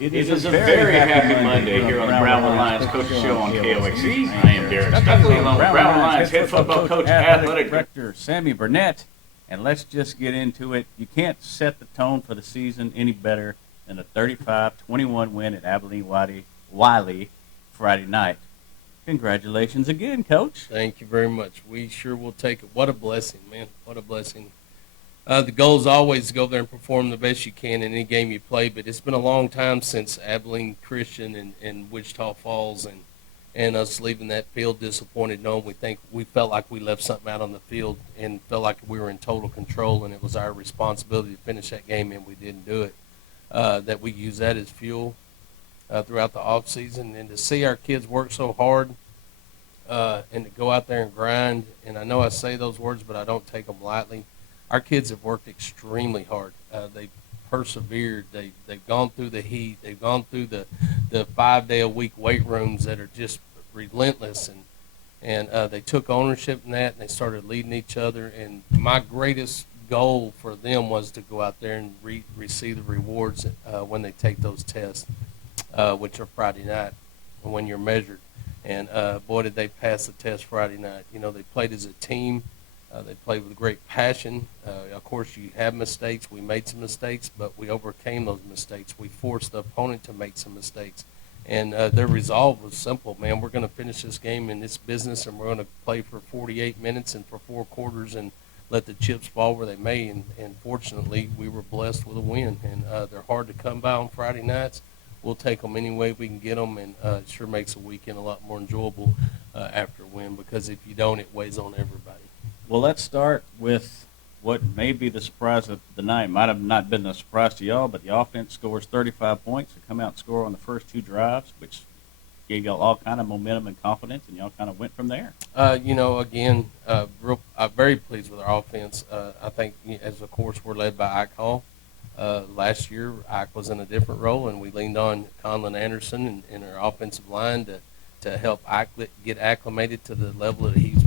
It is a very happy Monday here on the Brownwood Lions Coaches Show on KOXE. I am Derek Stuckley, along with Brownwood Lions head football coach, athletic director Sammy Burnett. And let's just get into it. You can't set the tone for the season any better than a 35-21 win at Abilene Wiley Friday night. Congratulations again, Coach. Thank you very much. We sure will take it. What a blessing, man. What a blessing. The goal is always to go there and perform the best you can in any game you play, but it's been a long time since Abilene Christian and Wichita Falls and us leaving that field disappointed, knowing we felt like we left something out on the field and felt like we were in total control, and it was our responsibility to finish that game, and we didn't do it. That we use that as fuel throughout the off season, and to see our kids work so hard and to go out there and grind. And I know I say those words, but I don't take them lightly. Our kids have worked extremely hard. They've persevered. They've gone through the heat. They've gone through the 5-day-a-week weight rooms that are just relentless. And they took ownership in that, and they started leading each other. And my greatest goal for them was to go out there and receive the rewards when they take those tests, which are Friday night when you're measured. And, boy, did they pass the test Friday night. You know, they played as a team. They played with great passion. Of course, you have mistakes. We made some mistakes, but we overcame those mistakes. We forced the opponent to make some mistakes. And their resolve was simple, man. We're going to finish this game in this business, and we're going to play for 48 minutes and for 4 quarters and let the chips fall where they may. And fortunately, we were blessed with a win. And they're hard to come by on Friday nights. We'll take them any way we can get them, and it sure makes a weekend a lot more enjoyable after a win, because if you don't, it weighs on everybody. Well, let's start with what may be the surprise of the night. Might have not been a surprise to y'all, but the offense scores 35 points to come out and score on the first 2 drives, which gave y'all all kind of momentum and confidence, and y'all kind of went from there. Again, I'm very pleased with our offense. I think, as of course, we're led by Ike Hall. Last year, Ike was in a different role, and we leaned on Conlon Anderson and our offensive line to help Ike get acclimated to the level that he's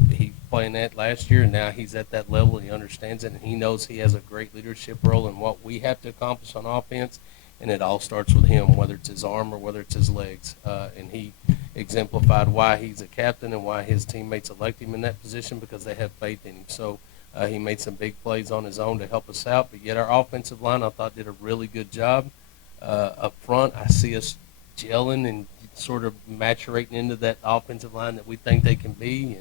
playing at last year, and now he's at that level, and he understands it, and he knows he has a great leadership role in what we have to accomplish on offense, and it all starts with him, whether it's his arm or whether it's his legs. And he exemplified why he's a captain and why his teammates elect him in that position, because they have faith in him. So he made some big plays on his own to help us out, but yet our offensive line, I thought, did a really good job. Up front, I see us gelling and sort of maturating into that offensive line that we think they can be,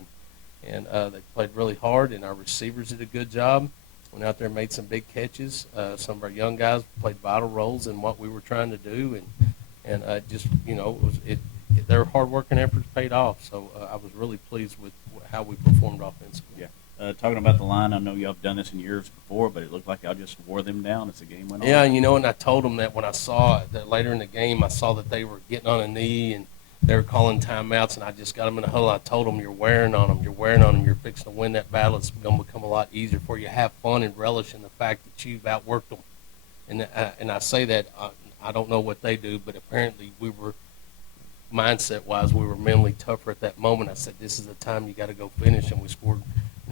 and they played really hard, and our receivers did a good job. Went out there and made some big catches. Some of our young guys played vital roles in what we were trying to do, and their hard work and efforts paid off. So I was really pleased with how we performed offensively. Yeah. Talking about the line, I know y'all have done this in years before, but it looked like y'all just wore them down as the game went on. Yeah, and I told them that when I saw that later in the game, I saw that they were getting on a knee and they were calling timeouts, and I just got them in a huddle. I told them, you're wearing on them. You're fixing to win that battle. It's going to become a lot easier for you. Have fun and relish in the fact that you've outworked them. And I say that, I don't know what they do, but apparently we were, mindset-wise, we were mentally tougher at that moment. I said, this is the time you got to go finish, and we scored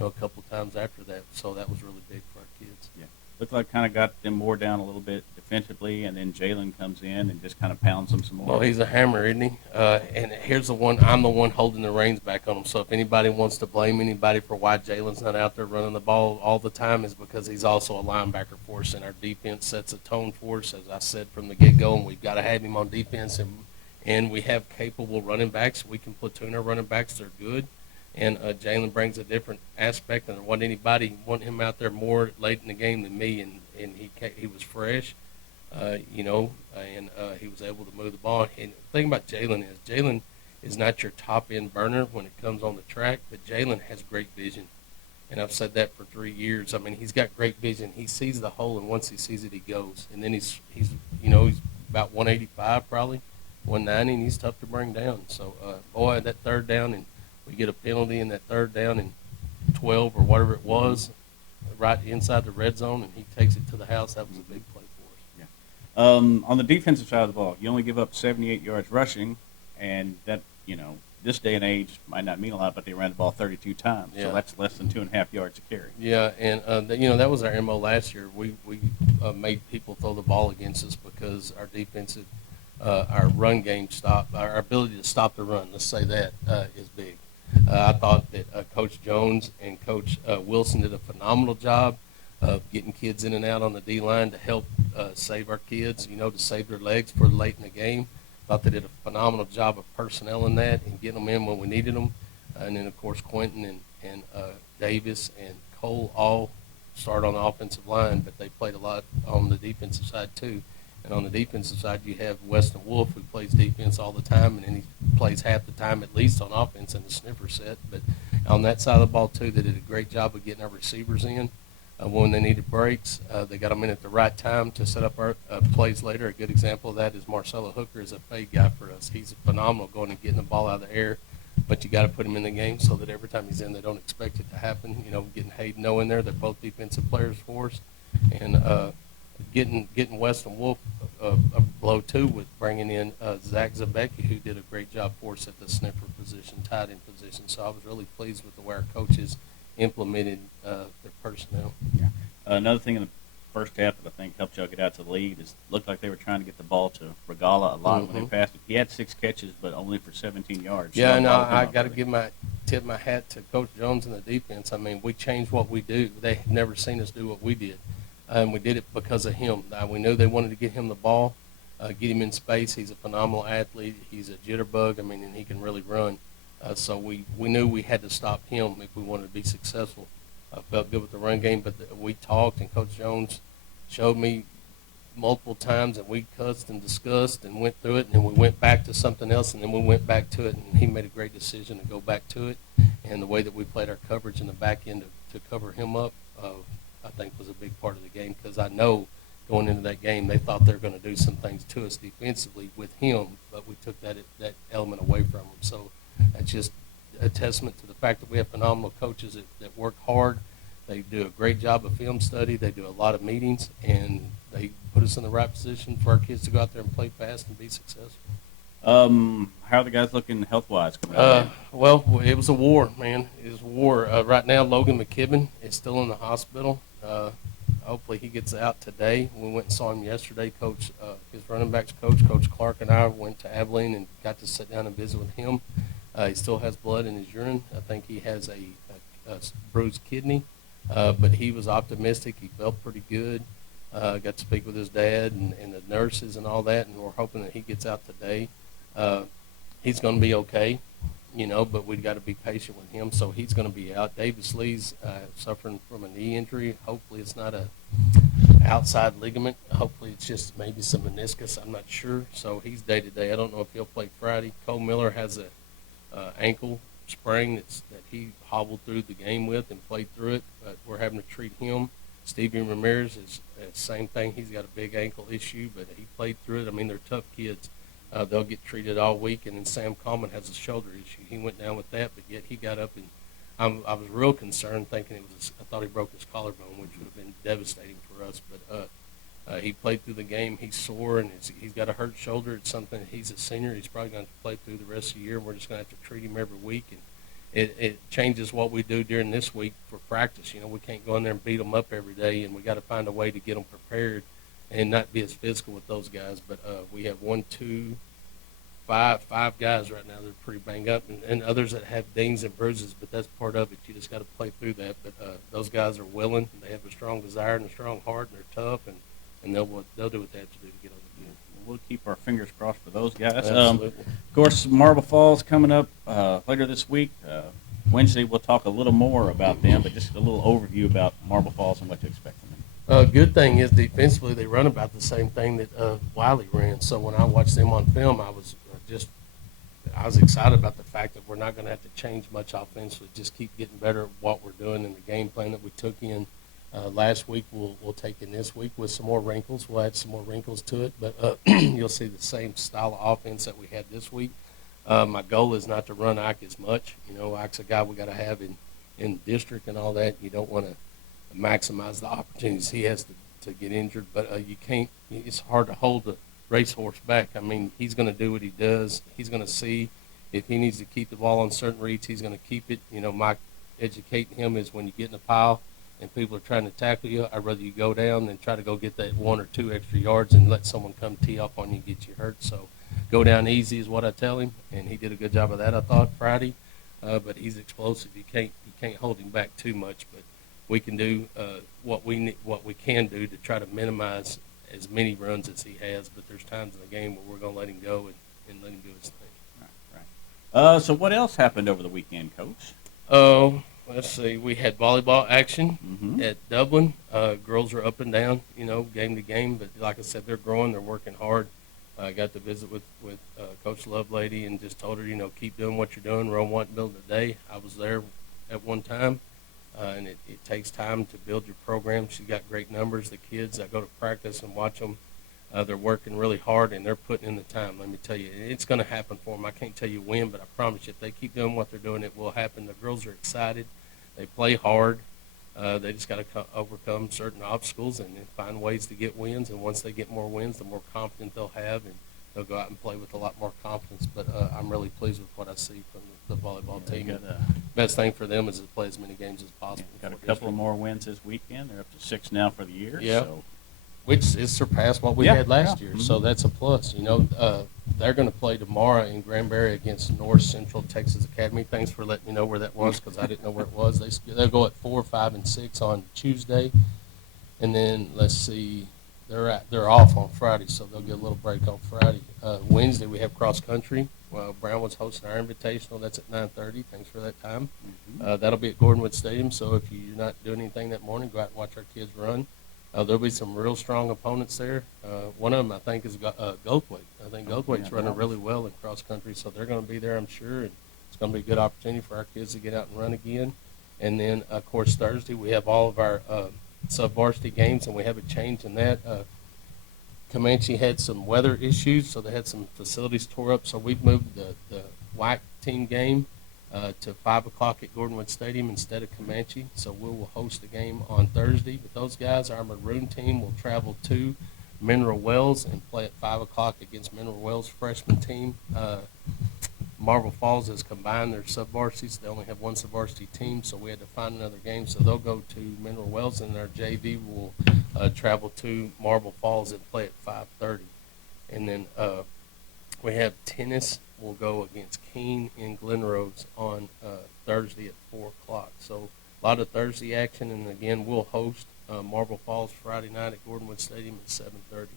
a couple of times after that. So that was really big for our kids. Yeah. Looked like kind of got them wore down a little bit defensively, and then Jalen comes in and just kind of pounds them some more. Well, he's a hammer, isn't he? And here's the one, I'm the one holding the reins back on him. So if anybody wants to blame anybody for why Jalen's not out there running the ball all the time, is because he's also a linebacker for us, and our defense sets a tone for us, as I said from the get-go, and we've got to have him on defense, and we have capable running backs. We can platoon our running backs. They're good. And Jalen brings a different aspect, and there wasn't anybody wanting him out there more late in the game than me, and he was fresh, and he was able to move the ball. And the thing about Jalen is not your top-end burner when it comes on the track, but Jalen has great vision. And I've said that for 3 years. I mean, he's got great vision. He sees the hole, and once he sees it, he goes. And then he's about 185 probably, 190, and he's tough to bring down. So, that third down, and we get a penalty in that third down and 12 or whatever it was, right inside the red zone, and he takes it to the house. That was a big play for us. Yeah. On the defensive side of the ball, you only give up 78 yards rushing, and that, this day and age might not mean a lot, but they ran the ball 32 times, so that's less than 2.5 yards a carry. Yeah, and that was our MO last year. We made people throw the ball against us because our defensive our run game our ability to stop the run, let's say that, is big. I thought that Coach Jones and Coach Wilson did a phenomenal job of getting kids in and out on the D-line to help save our kids, to save their legs for late in the game. Thought they did a phenomenal job of personnel in that and getting them in when we needed them. And then, of course, Quentin and Davis and Cole all start on the offensive line, but they played a lot on the defensive side too. And on the defensive side, you have Weston Wolf, who plays defense all the time, and then he plays half the time at least on offense in the sniffer set. But on that side of the ball too, they did a great job of getting our receivers in. When they needed breaks, they got them in at the right time to set up our plays later. A good example of that is Marcelo Hooker is a fade guy for us. He's phenomenal going and getting the ball out of the air, but you got to put him in the game so that every time he's in, they don't expect it to happen. Getting Hayden O in there, they're both defensive players for us, and getting Weston Wolf a blow too with bringing in Zach Zabecki, who did a great job for us at the sniffer position, tight end position. So I was really pleased with the way our coaches implemented their personnel. Yeah. Another thing in the first half that I think helped y'all get out to the lead is looked like they were trying to get the ball to Regala a lot when they passed it. He had 6 catches, but only for 17 yards. Yeah, no, I got to tip my hat to Coach Jones and the defense. I mean, we changed what we do. They had never seen us do what we did, and we did it because of him. We knew they wanted to get him the ball, get him in space. He's a phenomenal athlete. He's a jitterbug. I mean, and he can really run. So we knew we had to stop him if we wanted to be successful. Felt good with the run game, but we talked, and Coach Jones showed me multiple times, and we cussed and discussed and went through it, and then we went back to something else, and then we went back to it, and he made a great decision to go back to it. And the way that we played our coverage in the back end to cover him up, I think was a big part of the game, because I know going into that game they thought they were going to do some things to us defensively with him, but we took that element away from him. So that's just a testament to the fact that we have phenomenal coaches that work hard. They do a great job of film study. They do a lot of meetings, and they put us in the right position for our kids to go out there and play fast and be successful. How are the guys looking health-wise coming out? Well, it was a war, man. It was a war. Right now, Logan McKibben is still in the hospital. Hopefully he gets out today. We went and saw him yesterday. His running backs coach, Coach Clark, and I went to Abilene and got to sit down and visit with him. He still has blood in his urine. I think he has a bruised kidney, but he was optimistic. He felt pretty good. Got to speak with his dad and the nurses and all that, and we're hoping that he gets out today. He's going to be okay, but we've got to be patient with him, so he's going to be out. Davis Lee's suffering from a knee injury. Hopefully it's not a outside ligament. Hopefully it's just maybe some meniscus. I'm not sure. So he's day-to-day. I don't know if he'll play Friday. Cole Miller has a ankle sprain that he hobbled through the game with and played through it, but we're having to treat him. Stevie Ramirez is the same thing. He's got a big ankle issue, but he played through it. I mean, they're tough kids. They'll get treated all week. And then Sam Coleman has a shoulder issue. He went down with that, but yet he got up, and I was real concerned, thinking I thought he broke his collarbone, which would have been devastating for us. But he played through the game. He's sore, and he's got a hurt shoulder. It's something. He's a senior. He's probably going to play through the rest of the year. We're just going to have to treat him every week, and it changes what we do during this week for practice. We can't go in there and beat them up every day, and we got to find a way to get them prepared and not be as physical with those guys. But we have 5 guys right now that are pretty banged up, and others that have dings and bruises, but that's part of it. You just got to play through that. But those guys are willing. They have a strong desire and a strong heart, and they're tough, and they'll do what they have to do to get over the game. We'll keep our fingers crossed for those guys. Absolutely. Of course, Marble Falls coming up later this week. Wednesday, we'll talk a little more about them, but just a little overview about Marble Falls and what to expect from them. Good thing is defensively they run about the same thing that Wiley ran. So when I watched them on film, I was excited about the fact that we're not going to have to change much offensively. Just keep getting better at what we're doing, and the game plan that we took in last week we'll take in this week with some more wrinkles. We'll add some more wrinkles to it, but you'll see the same style of offense that we had this week. My goal is not to run Ike as much. Ike's a guy we got to have in district and all that. You don't want to maximize the opportunities he has to get injured, but you can't. It's hard to hold the racehorse back. I mean, he's going to do what he does. He's going to see if he needs to keep the ball on certain reads. He's going to keep it. My educating him is when you get in a pile, and people are trying to tackle you, I'd rather you go down than try to go get that 1 or 2 extra yards and let someone come tee off on you and get you hurt. So go down easy is what I tell him, and he did a good job of that, I thought, Friday. But he's explosive. You can't hold him back too much. But we can do what we can do to try to minimize as many runs as he has. But there's times in the game where we're going to let him go and let him do his thing. Right. So what else happened over the weekend, Coach? Oh, let's see. We had volleyball action at Dublin. Girls are up and down, game to game. But like I said, they're growing. They're working hard. I got to visit with Coach Lovelady and just told her, keep doing what you're doing. We're on one build today. I was there at one time, and it takes time to build your program. She's got great numbers. The kids, I go to practice and watch them. They're working really hard, and they're putting in the time. Let me tell you, it's going to happen for them. I can't tell you when, but I promise you, if they keep doing what they're doing, it will happen. The girls are excited. They play hard. They just got to overcome certain obstacles and find ways to get wins. And once they get more wins, the more confidence they'll have, and they'll go out and play with a lot more confidence. But I'm really pleased with what I see from the volleyball team. Best thing for them is to play as many games as possible. Got a couple of more wins this weekend. They're up to 6 now for the year. Yeah. So. Which is surpassed what we had last year, so that's a plus. They're going to play tomorrow in Granbury against North Central Texas Academy. Thanks for letting me know where that was, because I didn't know where it was. They'll go at 4, 5, and 6 on Tuesday, and then let's see, they're off on Friday, so they'll get a little break on Friday. Wednesday we have cross country. Brownwood's hosting our invitational. That's at 9:30. Thanks for that time. That'll be at Gordonwood Stadium. So if you're not doing anything that morning, go out and watch our kids run. There'll be some real strong opponents there. One of them, I think, is Goldthwaite. I think Goldthwaite's running really well in cross country, so they're going to be there, I'm sure. And it's going to be a good opportunity for our kids to get out and run again. And then, of course, Thursday we have all of our sub-varsity games, and we have a change in that. Comanche had some weather issues, so they had some facilities tore up. So we've moved the WAC team game to 5 o'clock at Gordonwood Stadium instead of Comanche. So we will host the game on Thursday. But those guys, our maroon team, will travel to Mineral Wells and play at 5 o'clock against Mineral Wells' freshman team. Marble Falls has combined their sub-varsities. They only have one sub-varsity team, so we had to find another game. So they'll go to Mineral Wells, and our JV will travel to Marble Falls and play at 5:30. And then we have tennis. We'll go against Keene in Glen Rose on Thursday at 4 o'clock. So a lot of Thursday action, and again, we'll host Marble Falls Friday night at Gordonwood Stadium at 7:30.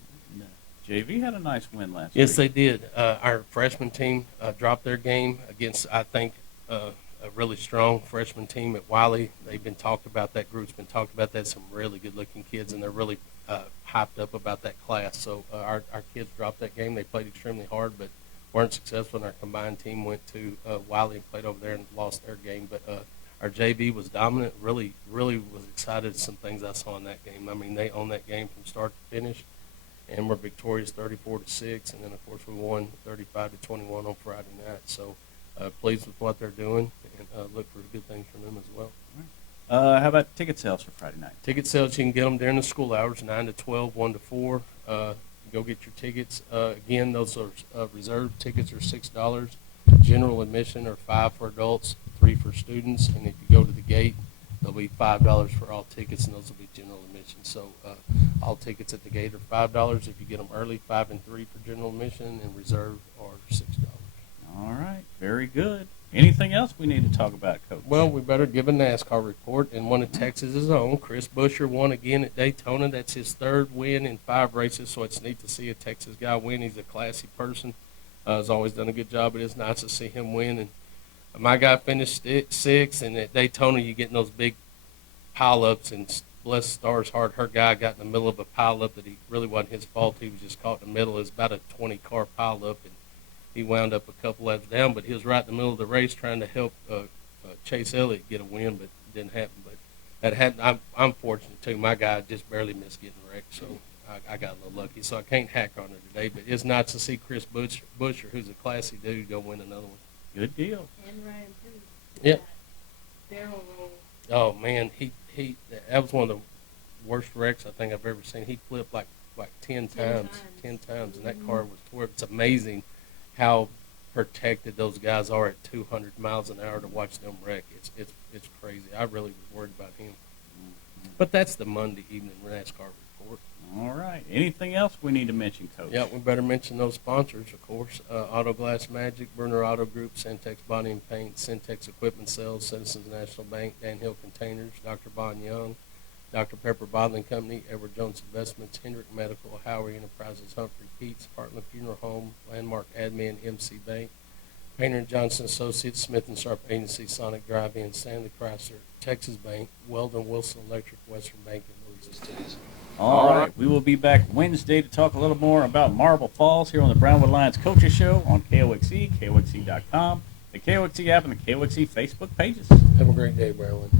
JV had a nice win last week. Yes, they did. Our freshman team dropped their game against, I think, a really strong freshman team at Wiley. They've been talked about. That group's been talked about. That's some really good-looking kids, and they're really hyped up about that class. So our kids dropped that game. They played extremely hard, but weren't successful. And our combined team went to Wiley and played over there and lost their game. But our JV was dominant. Really was excited at some things I saw in that game. I mean, they owned that game from start to finish, and we're victorious 34-6. And then, of course, we won 35-21 on Friday night. So pleased with what they're doing, and look for good things from them as well. How about ticket sales for Friday night? Ticket sales, you can get them during the school hours, 9 to 12, 1 to 4. Go get your tickets. Again, those are reserved tickets are $6. General admission are $5 for adults, $3 for students. And if you go to the gate, there'll be $5 for all tickets, and those will be general admission. So all tickets at the gate are $5. If you get them early, $5 and $3 for general admission, and reserved are $6. All right, very good. Anything else we need to talk about, Coach? Well, we better give a NASCAR report. And one of Texas's own, Chris Buescher, won again at Daytona. That's his 3rd win in 5 races, so it's neat to see a Texas guy win. He's a classy person. Has always done a good job. It is nice to see him win. And my guy finished 6th, and at Daytona you get in those big pile-ups, and bless Star's heart, her guy got in the middle of a pile-up that he really wasn't his fault. He was just caught in the middle. It was about a 20-car pile-up, and he wound up a couple laps down, but he was right in the middle of the race trying to help Chase Elliott get a win, but it didn't happen. But that happened. I'm fortunate, too. My guy just barely missed getting wrecked, so I got a little lucky. So I can't hack on her today, but it's nice to see Chris Buescher, who's a classy dude, go win another one. Good deal. And Ryan, too. Yeah. Barrel roll. Oh, man, he that was one of the worst wrecks I think I've ever seen. He flipped like 10 times, and that car was tore up. It's amazing how protected those guys are at 200 miles an hour to watch them wreck. It's crazy. I really was worried about him. But that's the Monday evening NASCAR report. All right. Anything else we need to mention, Coach? Yeah, we better mention those sponsors, of course. Auto Glass Magic, Burner Auto Group, Syntex Body and Paint, Syntex Equipment Sales, Citizens National Bank, Dan Hill Containers, Dr. Bon Young, Dr. Pepper Bottling Company, Edward Jones Investments, Hendrick Medical, Howard Enterprises, Humphrey Pete's, Parkland Funeral Home, Landmark Admin, MC Bank, Painter and Johnson Associates, Smith and Sharp Agency, Sonic Drive-In, Stanley Chrysler, Texas Bank, Weldon Wilson Electric, Western Bank, and Louisiana. All right. We will be back Wednesday to talk a little more about Marble Falls here on the Brownwood Lions Coaches Show on KOXE, KOXE.com, the KOXE app, and the KOXE Facebook pages. Have a great day, Brownwood.